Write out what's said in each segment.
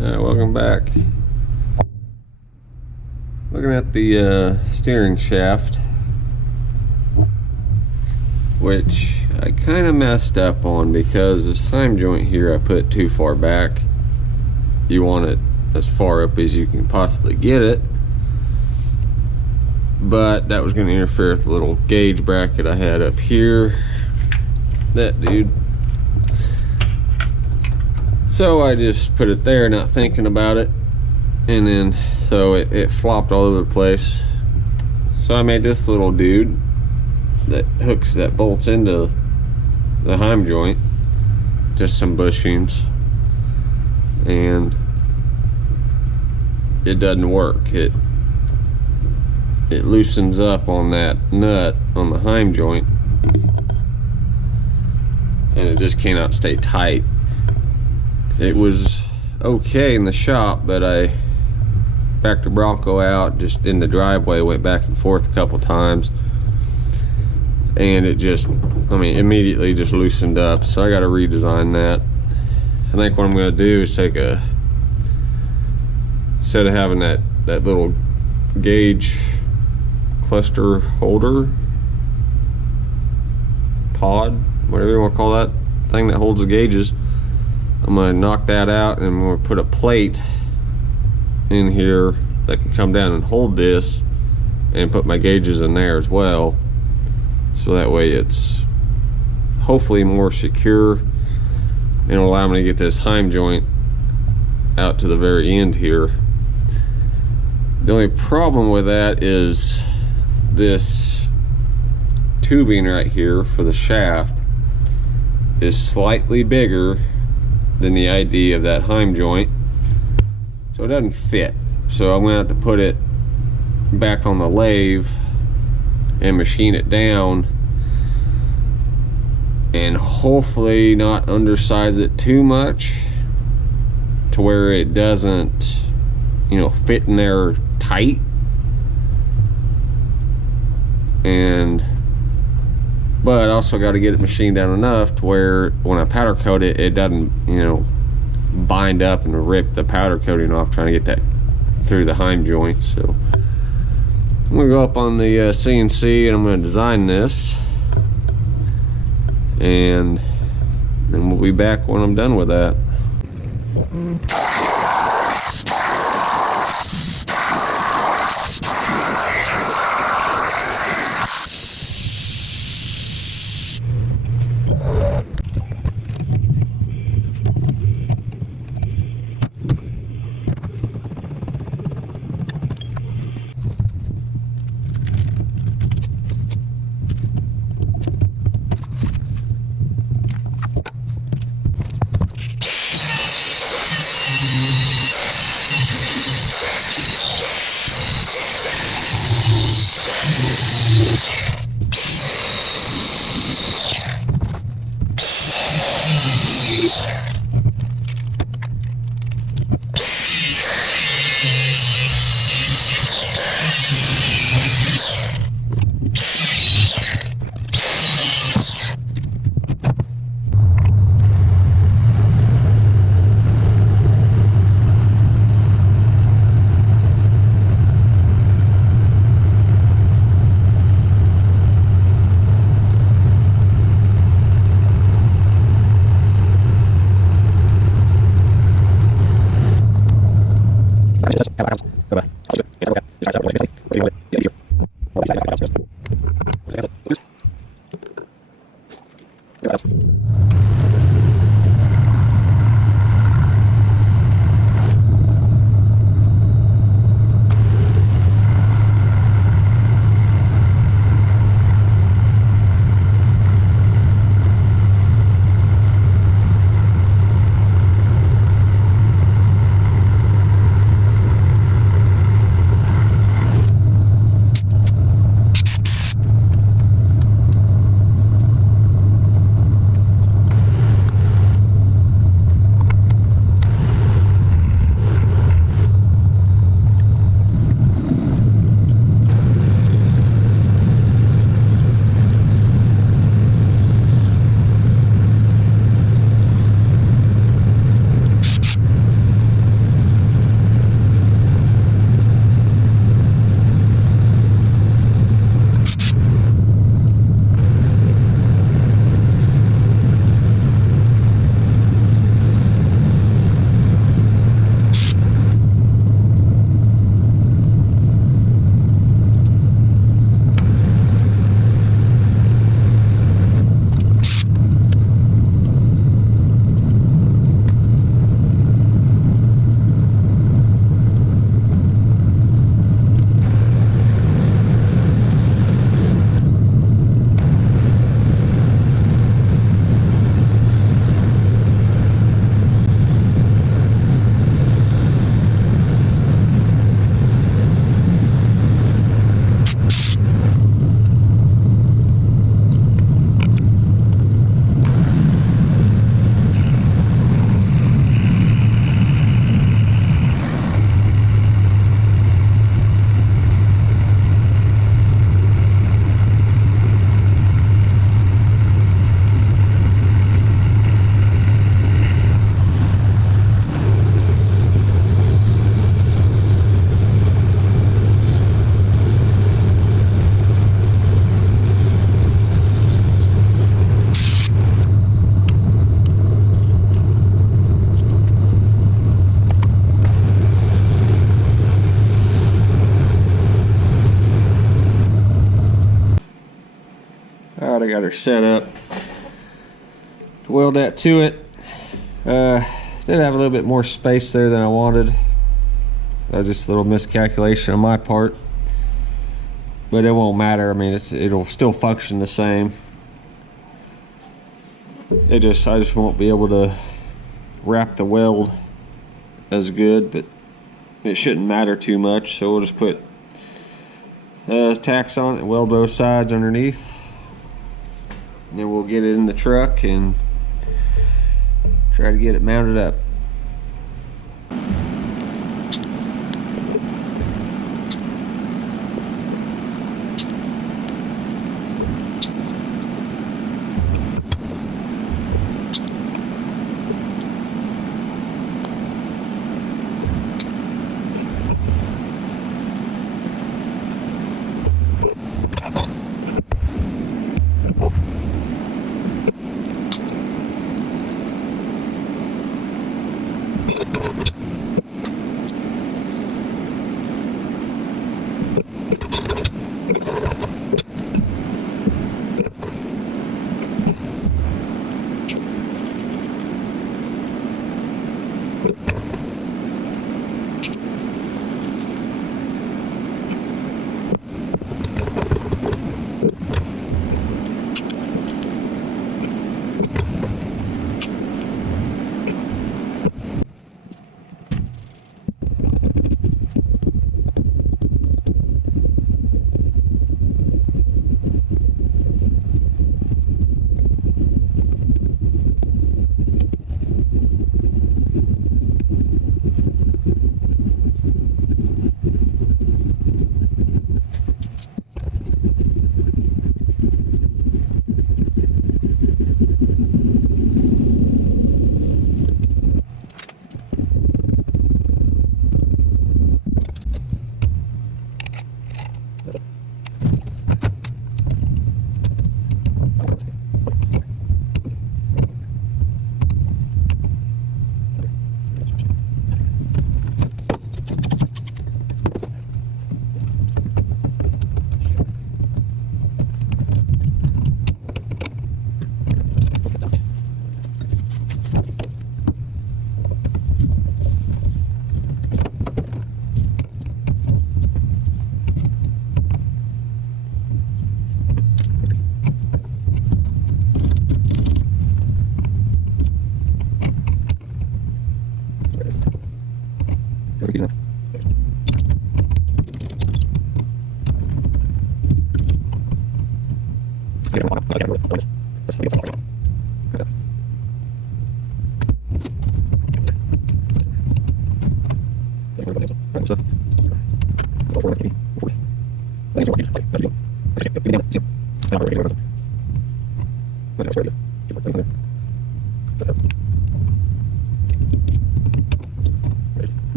Welcome back. Looking at the steering shaft, which I kind of messed up on because this heim joint here I put too far back. You want it as far up as you can possibly get it, but that was going to interfere with the little gauge bracket I had up here. That dude. So I just put it there, not thinking about it, and then so it flopped all over the place. So I made this little dude that bolts into the heim joint, just some bushings, and it doesn't work. It loosens up on that nut on the heim joint, and it just cannot stay tight. It was okay in the shop, but I backed the Bronco out just in the driveway, went back and forth a couple times, and it just, immediately just loosened up. So I got to redesign that. I think what I'm going to do is take instead of having that little gauge cluster holder, pod, whatever you want to call that thing that holds the gauges, I'm going to knock that out, and I'm going to put a plate in here that can come down and hold this, and put my gauges in there as well, so that way it's hopefully more secure and it'll allow me to get this heim joint out to the very end here. The only problem with that is this tubing right here for the shaft is slightly bigger than the ID of that heim joint, so it doesn't fit. So I'm gonna have to put it back on the lathe and machine it down, and hopefully not undersize it too much to where it doesn't, fit in there tight. But I also got to get it machined down enough to where when I powder coat it, it doesn't, bind up and rip the powder coating off trying to get that through the heim joint. So I'm going to go up on the CNC and I'm going to design this, and then we'll be back when I'm done with that. got her set up. Weld that to it. Did have a little bit more space there than I wanted. Just a little miscalculation on my part, but it won't matter. I mean, it'll still function the same. I just won't be able to wrap the weld as good, but it shouldn't matter too much. So we'll just put tacks on it and weld both sides underneath, and then we'll get it in the truck and try to get it mounted up.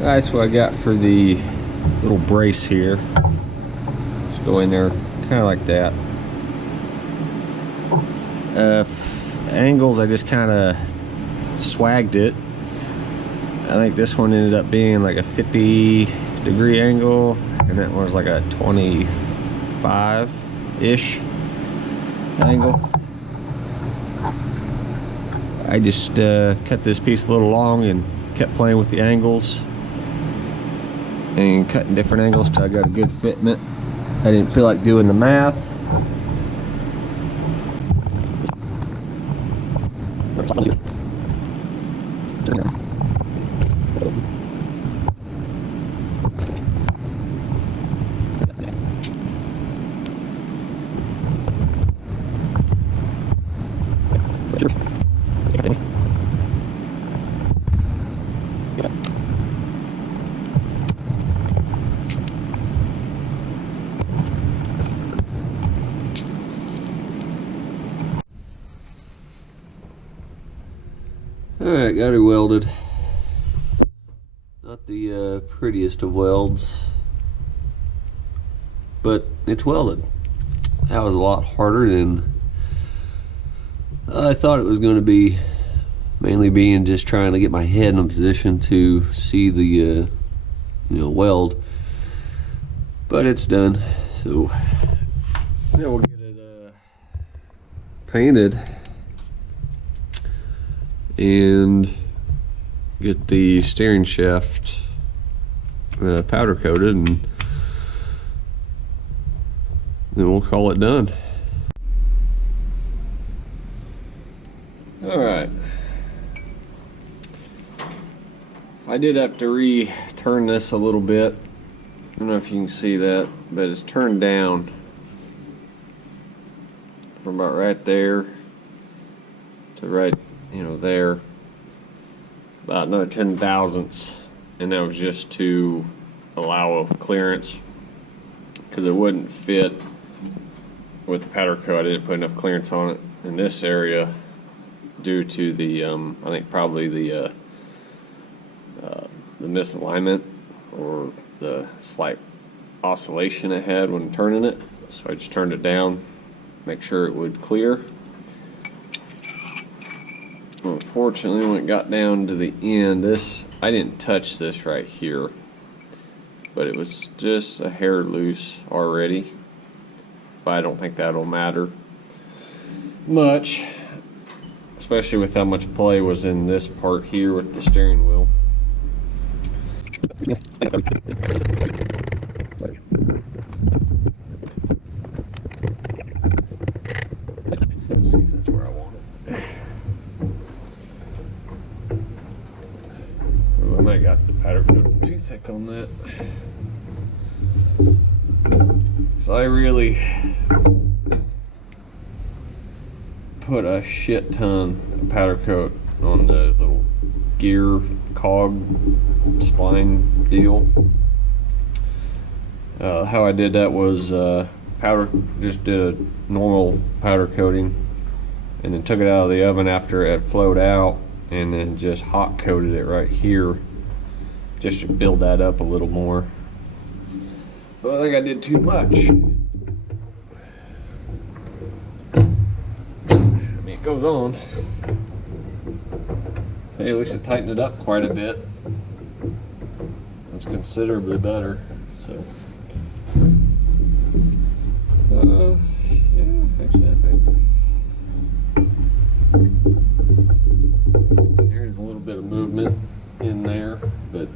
That's what I got for the little brace here. Just go in there kind of like that. Angles, I just kind of swagged it. I think this one ended up being like a 50-degree angle, and that one was like a 25-ish angle. I just cut this piece a little long and kept playing with the angles and cutting different angles till I got a good fitment. I didn't feel like doing the math. Alright, got her welded. Not the prettiest of welds, but it's welded. That was a lot harder than I thought it was going to be, mainly being just trying to get my head in a position to see the weld. But it's done, so yeah, we'll get it painted and get the steering shaft powder coated, and then we'll call it done. Alright, I did have to re-turn this a little bit. I don't know if you can see that, but it's turned down from about right there to right there, about another 10 thousandths, and that was just to allow a clearance because it wouldn't fit with the powder coat. I didn't put enough clearance on it in this area due to the I think probably the misalignment or the slight oscillation it had when turning it. So I just turned it down, make sure it would clear. Unfortunately, when it got down to the end, I didn't touch this right here, but it was just a hair loose already. But I don't think that'll matter much, especially with how much play was in this part here with the steering wheel. Let's see if that's where I want it. I might have got the powder coat too thick on that. So I really put a shit ton of powder coat on the little gear cog spline deal. How I did that was just did a normal powder coating and then took it out of the oven after it had flowed out, and then just hot coated it right here just to build that up a little more. So I think I did too much. I mean, it goes on. Hey, at least it tightened it up quite a bit. It's considerably better. So, yeah, actually, I think there's a little bit of movement in there, but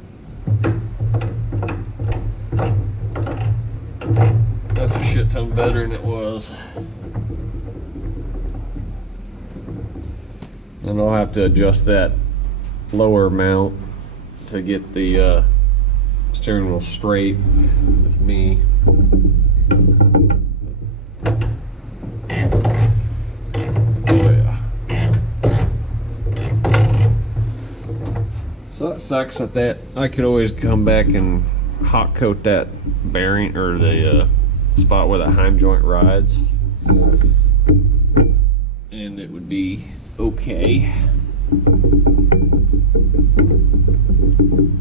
that's a shit ton better than it was. And I'll have to adjust that lower mount to get the steering wheel straight with me. Oh yeah. So that sucks that I could always come back and hot coat that bearing or the spot where the heim joint rides, and it would be okay.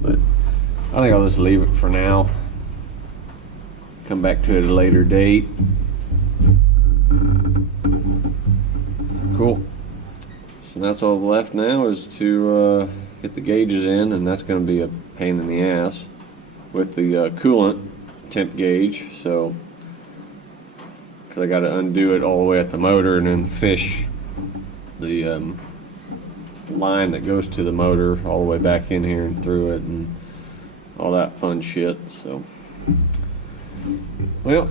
But I think I'll just leave it for now. Come back to it at a later date. Cool. So that's all left now is to get the gauges in, and that's going to be a pain in the ass with the coolant temp gauge. So, because I got to undo it all the way at the motor and then fish the line that goes to the motor all the way back in here and through it and all that fun shit. So, well,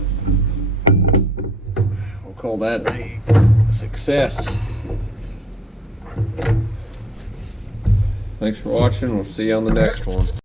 we'll call that a success. Thanks for watching. We'll see you on the next one.